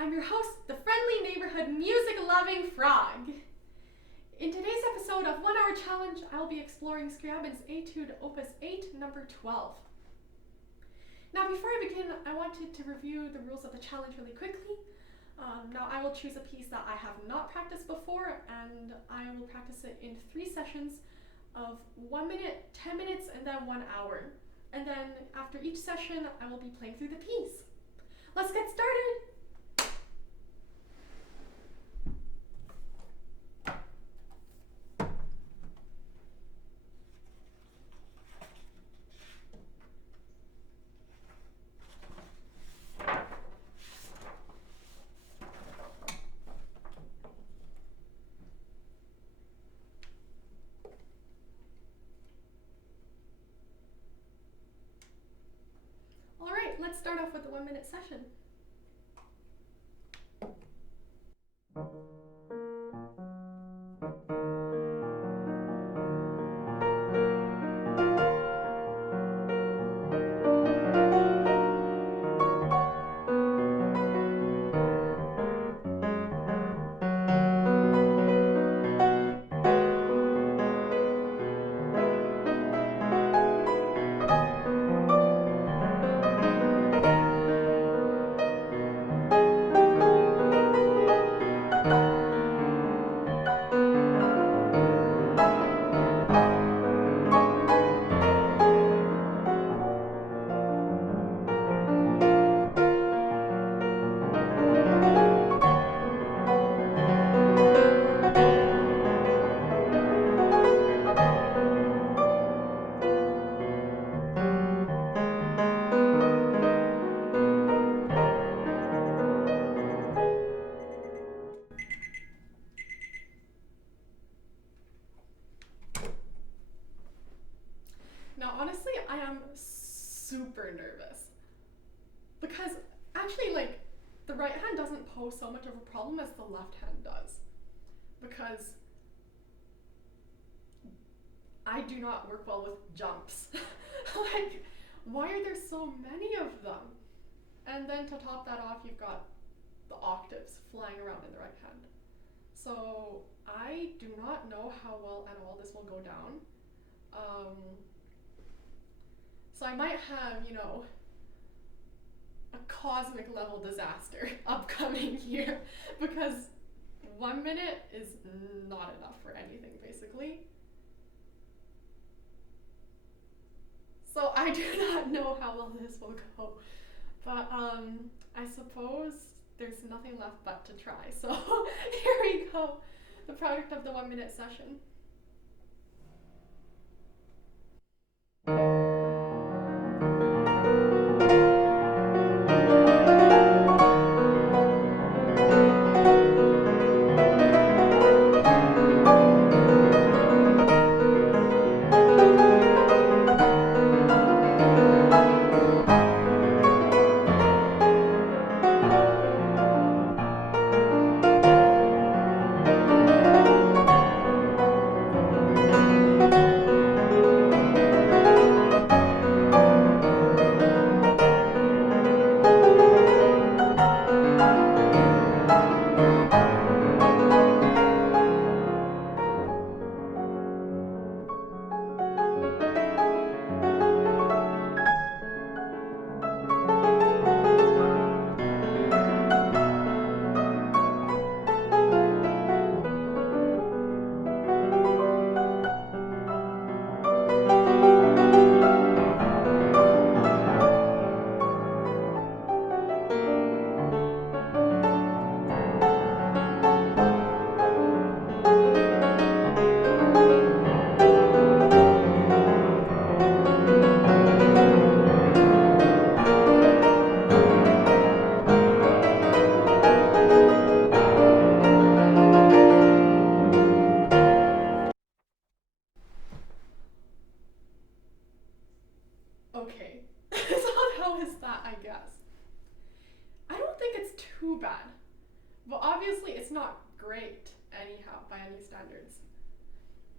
I'm your host, the friendly neighborhood music-loving frog. In today's episode of 1 Hour Challenge, I'll be exploring Scriabin's Etude Op.8 No.12. Now, before I begin, I wanted to review the rules of the challenge really quickly. Now, I will choose a piece that I have not practiced before, and I will practice it in 3 sessions of 1 minute, 10 minutes, and then 1 hour. And then after each session, I will be playing through the piece. Let's get started! Alright, let's start off with the 1 minute session. Now, honestly, I am super nervous because actually, the right hand doesn't pose so much of a problem as the left hand does, because I do not work well with jumps. Why are there so many of them? And then to top that off, you've got the octaves flying around in the right hand. So I do not know how well at all this will go down. So I might have, a cosmic level disaster upcoming here, because 1 minute is not enough for anything, basically. So I do not know how well this will go, but I suppose there's nothing left but to try. So here we go, the product of the 1 minute session. Okay, so how is that, I guess? I don't think it's too bad, but obviously it's not great anyhow by any standards.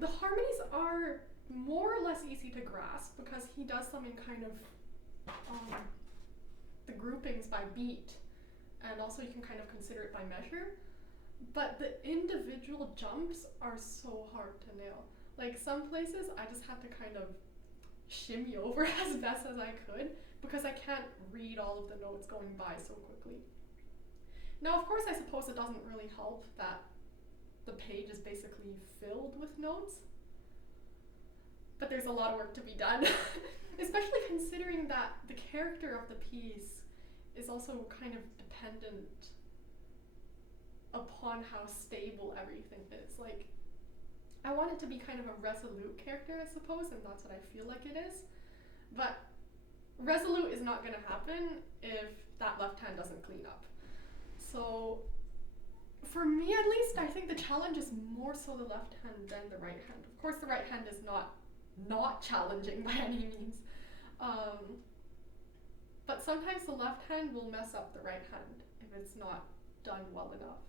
The harmonies are more or less easy to grasp because he does them in kind of the groupings by beat, and also you can kind of consider it by measure. But the individual jumps are so hard to nail. Like some places I just had to kind of shimmy over as best as I could because I can't read all of the notes going by so quickly. Now, of course, I suppose it doesn't really help that the page is basically filled with notes, but there's a lot of work to be done, especially considering that the character of the piece is also kind of dependent upon how stable everything is. Like, I want it to be kind of a resolute character, I suppose, and that's what I feel like it is. But resolute is not going to happen if that left hand doesn't clean up. So for me, at least, I think the challenge is more so the left hand than the right hand. Of course, the right hand is not challenging by any means. But sometimes the left hand will mess up the right hand if it's not done well enough.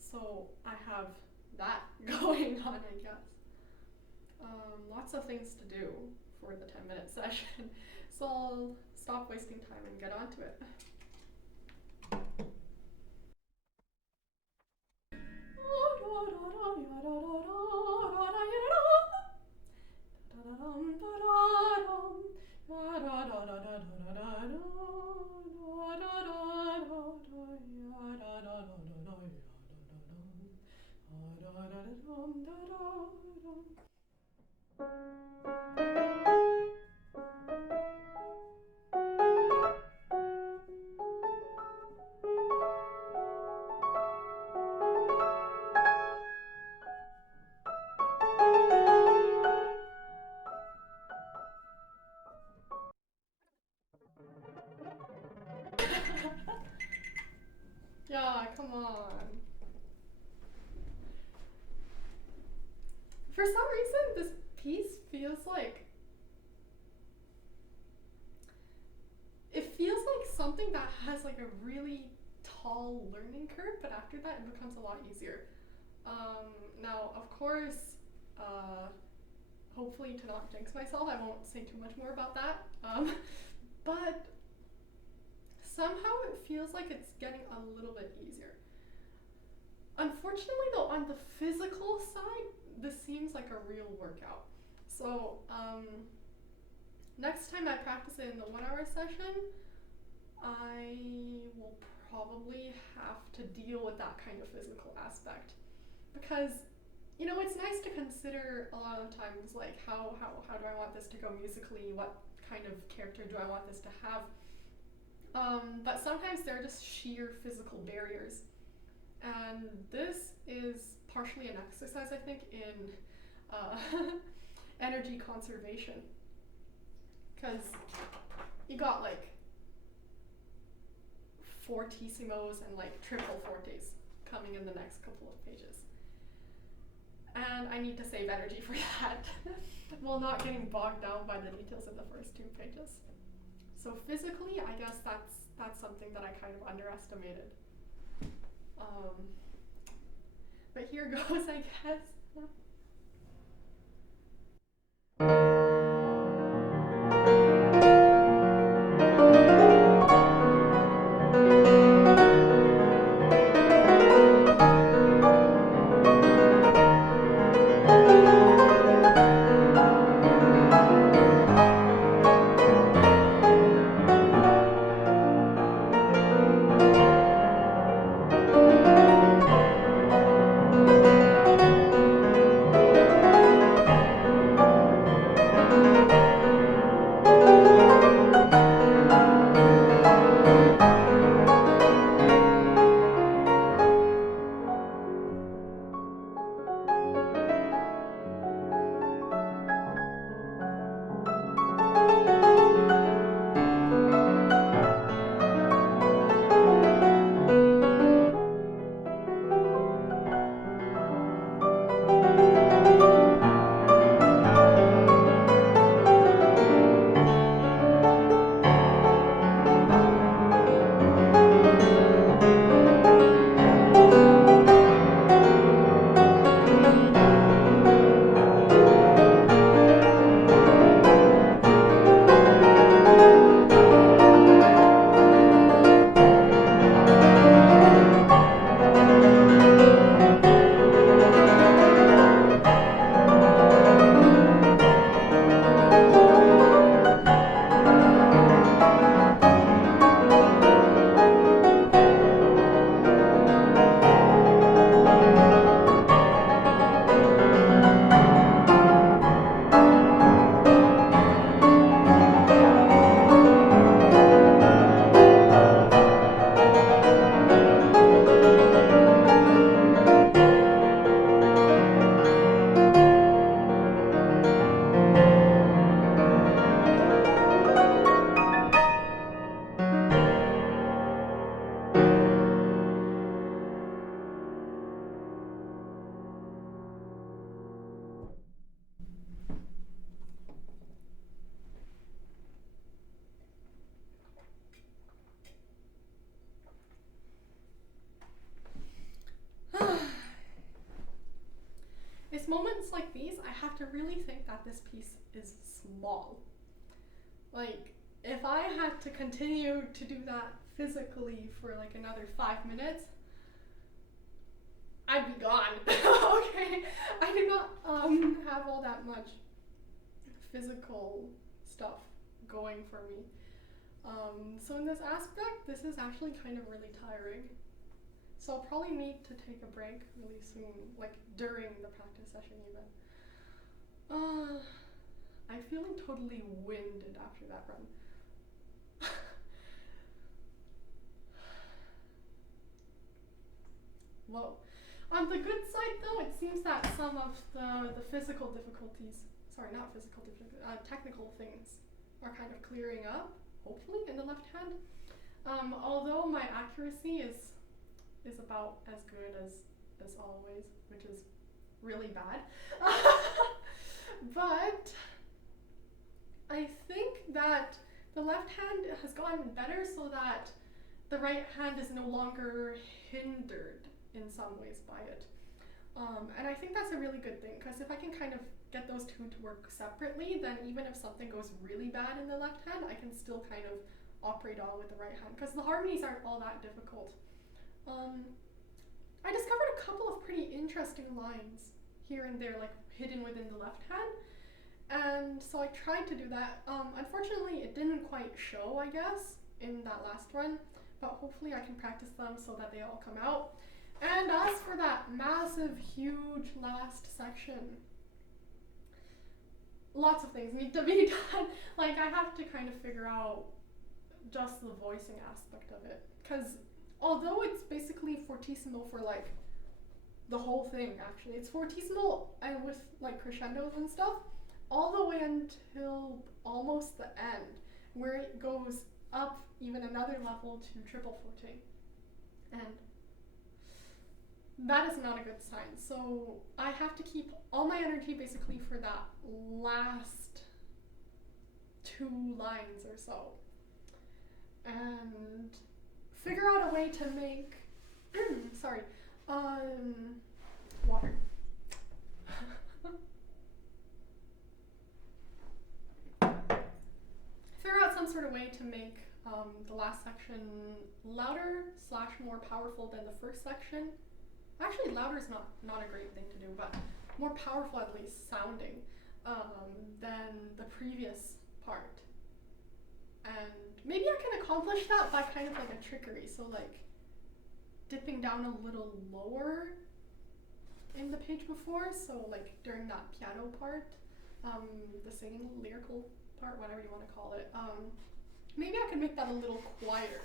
So I have that going on, I guess. Lots of things to do for the 10-minute session. So I'll stop wasting time and get on to it. Yeah, come on. For some reason, this piece feels like something that has like a really tall learning curve, but after that it becomes a lot easier. Now, of course, hopefully to not jinx myself, I won't say too much more about that. But somehow it feels like it's getting a little bit easier. Unfortunately though, on the physical side, this seems like a real workout. So next time I practice it in the 1-hour session, I will probably have to deal with that kind of physical aspect. Because, you know, it's nice to consider a lot of times, like, how do I want this to go musically? What kind of character do I want this to have? But sometimes they're just sheer physical barriers. And this is partially an exercise, I think, in energy conservation. Because you got like fortissimos and like triple fortes coming in the next couple of pages. And I need to save energy for that while not getting bogged down by the details in the first 2 pages. So physically, I guess that's something that I kind of underestimated. But here goes, I guess. have to really think that this piece is small. Like, if I had to continue to do that physically for like another 5 minutes, I'd be gone. Okay, I do not have all that much physical stuff going for me. So in this aspect, this is actually kind of really tiring. So I'll probably need to take a break really soon, like during the practice session even. I'm feeling totally winded after that run. Whoa. On the good side though, it seems that some of the physical difficulties, sorry, not physical difficulties, technical things are kind of clearing up, hopefully, in the left hand. Although my accuracy is about as good as always, which is really bad. But I think that the left hand has gotten better so that the right hand is no longer hindered in some ways by it. And I think that's a really good thing, because if I can kind of get those two to work separately, then even if something goes really bad in the left hand, I can still kind of operate on with the right hand, because the harmonies aren't all that difficult. I discovered a couple of pretty interesting lines here and there, like hidden within the left hand, and so I tried to do that. Unfortunately, it didn't quite show, I guess, in that last run, but hopefully I can practice them so that they all come out. And as for that massive, huge last section, lots of things need to be done. Like, I have to kind of figure out just the voicing aspect of it, because although it's basically fortissimo for like the whole thing, actually, it's fortissimo and with like crescendos and stuff all the way until almost the end, where it goes up even another level to triple forte, and that is not a good sign. So I have to keep all my energy basically for that last 2 lines or so, and figure out a way to make sorry, water. Figure out some sort of way to make the last section louder / more powerful than the first section. Actually, louder is not a great thing to do, but more powerful at least sounding than the previous part. And maybe I can accomplish that by kind of like a trickery, so like dipping down a little lower in the page before, so like during that piano part, the singing lyrical part, whatever you want to call it, maybe I can make that a little quieter,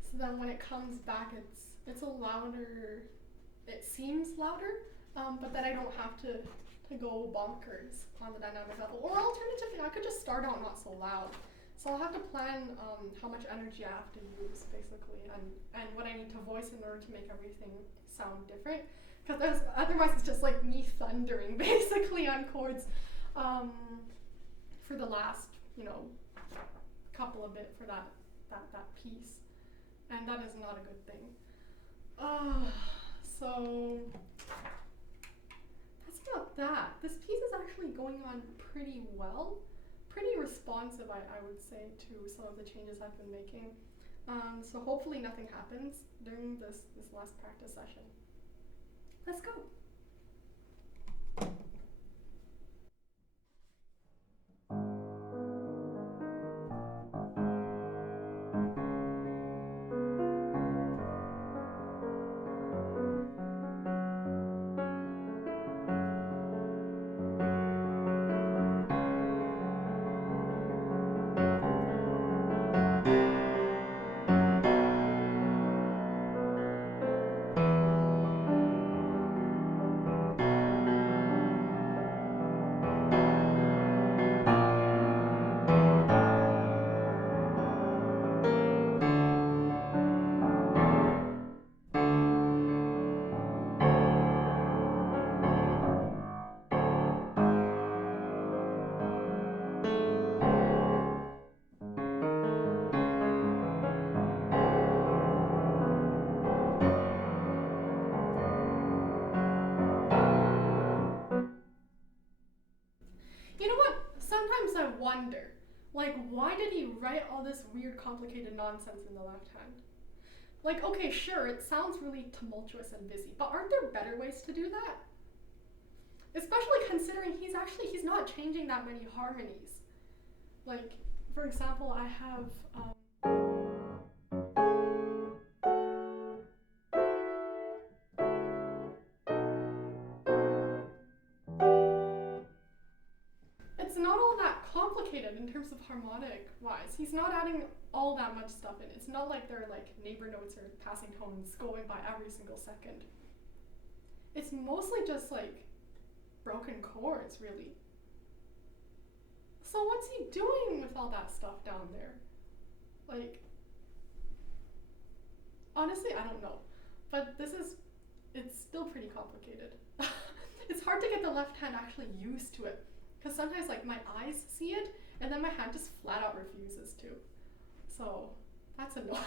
so then when it comes back it's a louder, it seems louder, but then I don't have to go bonkers on the dynamic level. Or alternatively, I could just start out not so loud. So I'll have to plan how much energy I have to use, basically, and what I need to voice in order to make everything sound different. Because otherwise it's just like me thundering, basically, on chords for the last, couple of bit for that piece. And that is not a good thing. So that's about that. This piece is actually going on pretty well. Pretty responsive, I would say, to some of the changes I've been making. So hopefully nothing happens during this last practice session. Let's go. wonder, like, why did he write all this weird, complicated nonsense in the left hand? Like, okay, sure, it sounds really tumultuous and busy, but aren't there better ways to do that? Especially considering he's not changing that many harmonies. Like, for example, I have, it's not all that complicated in terms of harmonic wise. He's not adding all that much stuff in. It's not like they're like neighbor notes or passing tones going by every single second. It's mostly just like broken chords, really. So what's he doing with all that stuff down there? Like, honestly, I don't know. But it's still pretty complicated. It's hard to get the left hand actually used to it. Because sometimes, like, my eyes see it, and then my hand just flat out refuses to. So, that's annoying.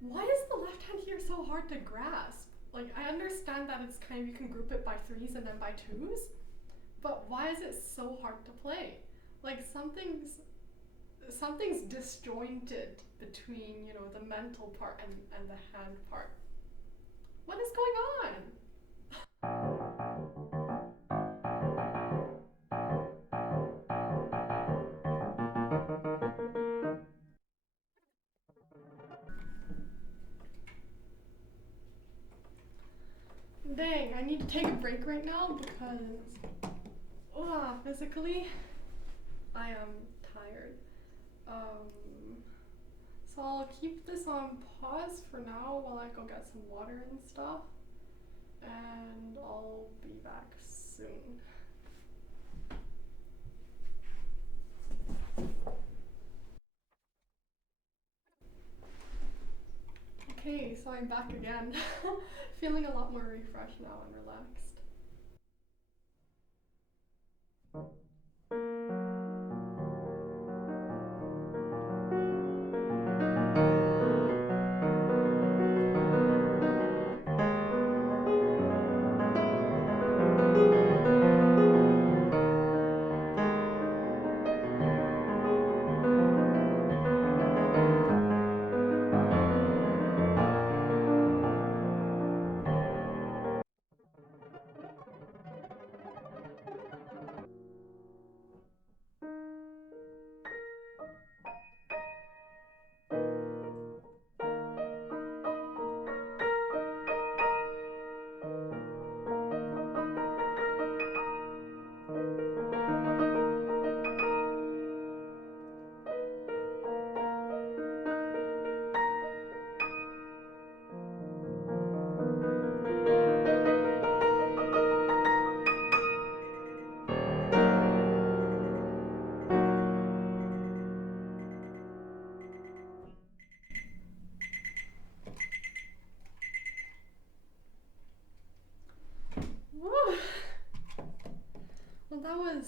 Why is the left hand here so hard to grasp? Like, I understand that it's kind of, you can group it by threes and then by twos, but why is it so hard to play? Like, something's disjointed between, you know, the mental part and the hand part. What is going on? Dang, I need to take a break right now because physically I am tired. So I'll keep this on pause for now while I go get some water and stuff, and I'll be back soon. Okay, so I'm back again. Feeling a lot more refreshed now and relaxed. Well, that was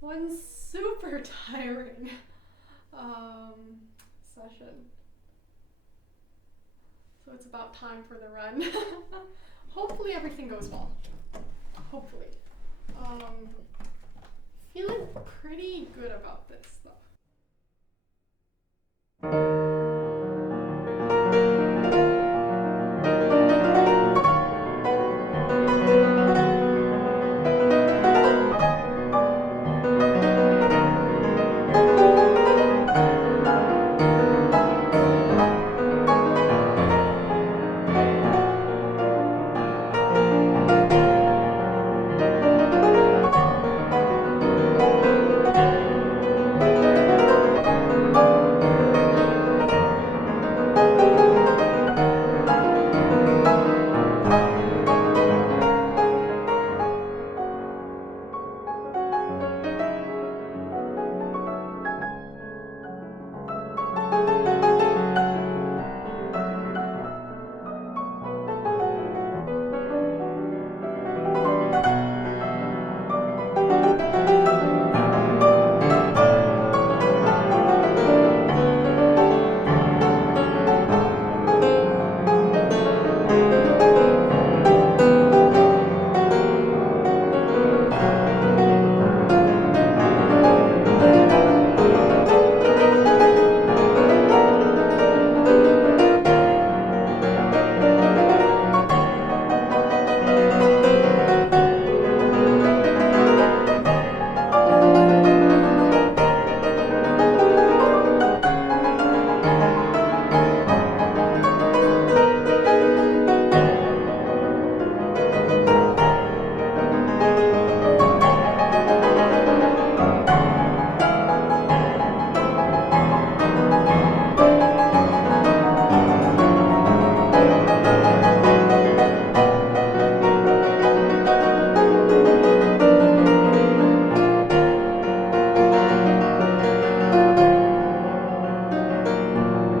one super tiring session. So it's about time for the run. Hopefully everything goes well. Hopefully. Feeling pretty good about this though.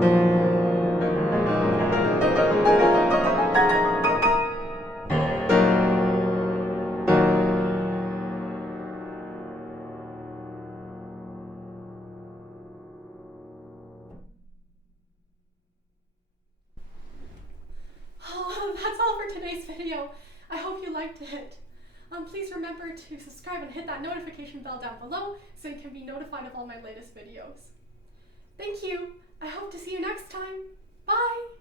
Oh, that's all for today's video. I hope you liked it. Please remember to subscribe and hit that notification bell down below so you can be notified of all my latest videos. Thank you. I hope to see you next time. Bye.